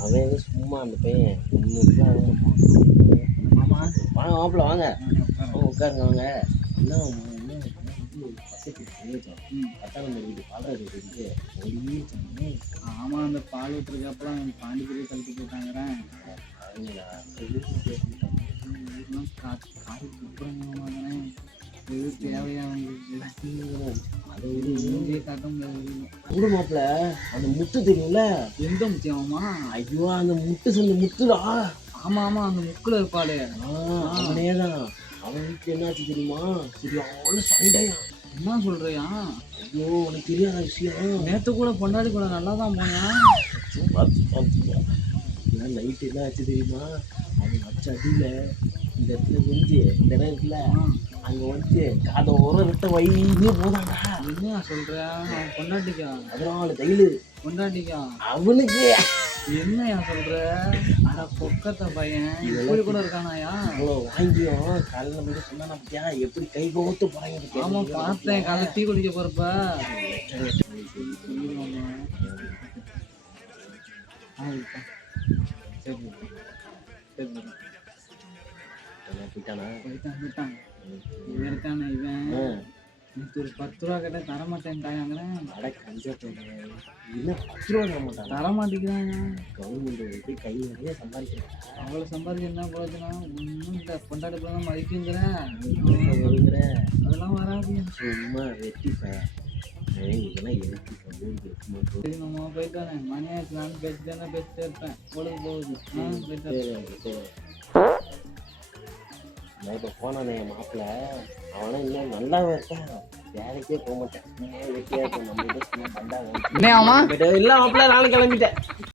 அவன் எதுவும் சும்மா அந்த பையன் முந்நூறுரூவா ஆக மாட்டான். ஆமா வாங்க மாப்பிள்ள வாங்க. உட்காருங்க வாங்க. என்ன என்ன இது பக்கத்து தங்கச்சோம் 10ஆம் தேதி பாடுறது இருக்கு ஒளியே சொன்னேன். ஆமா அந்த பால் ஊற்றுறதுக்கு அப்புறம் பாண்டிச்சேரி கழிச்சு போயிட்டாங்கிறேன். காரி கூப்பிடுறேன். எது தேவையா அதை விட இங்கே காட்ட முடியாது. மாப்பிள்ள அந்த முத்து தெரியும்ல? எந்த முக்கியமா? ஐயோ அந்த முட்டு சொந்த முத்துடா. ஆமா ஆமா அந்த முக்குல இருப்பாளே அவனேதான். அவன் வீட்டுல என்னாச்சு தெரியுமா? சரியான சண்டையா. என்ன சொல்றியா? ஐயோ உனக்கு தெரியாத விஷயம். நேற்று கூட பொண்டாடி கூட நல்லா தான் போனேன். நைட்டு என்ன ஆச்சு தெரியுமா? அவன் வச்ச அடியில இந்த இடத்துல வந்து இந்த இடம் இருக்குல்ல அங்க வந்து காதை உரம் விட்ட வயிறு போதாண்டா. என்ன சொல்ற? அவன் பொண்டாட்டிக்கா? அதனால தைலு பொண்டாட்டிக்கா அவனுக்கு. என்னையா சொல்ற? அட பொக்கத்த பையன் இப்படி கூட இருக்கானாயா? இவ்வளோ வாங்கியும் காலையில் மட்டும் சொன்னா பத்தியா எப்படி கை கோத்து போறாங்க. ஆமா பார்த்தேன் காலைல டீ குடிக்க போறப்ப. இருக்கானே இவன் நேற்று ஒரு 10 ரூபா கேட்ட தரமாட்டேன்ட்டாங்கிறேன். தரமாட்டேங்கிறாங்க. கவர்மெண்ட் கை நிறைய சம்பாதிக்கிறேன். அவ்வளோ சம்பாதிச்சு என்ன பிரயோஜனம்? ஒன்றும் இந்த பொண்டாட்டி தான் மதிக்குங்கிற அதெல்லாம் வராது. சும்மா வெட்டிப்பேன் இதெல்லாம் எழுதி சரி நம்ம போயிட்டானே மணி ஆச்சு. நானும் பேசிட்டே இருப்பேன். பொழுது போகுது. போயிட்டு இப்போ போனானே என் மாப்பிள்ள அவனா இன்னும் நல்லாவே இருக்கான். வேலைக்கே போக மாட்டேன். வெட்டியா இருப்பேன். நம்ம இல்லை மாப்பிள்ள நானும் கிளம்பிட்டேன்.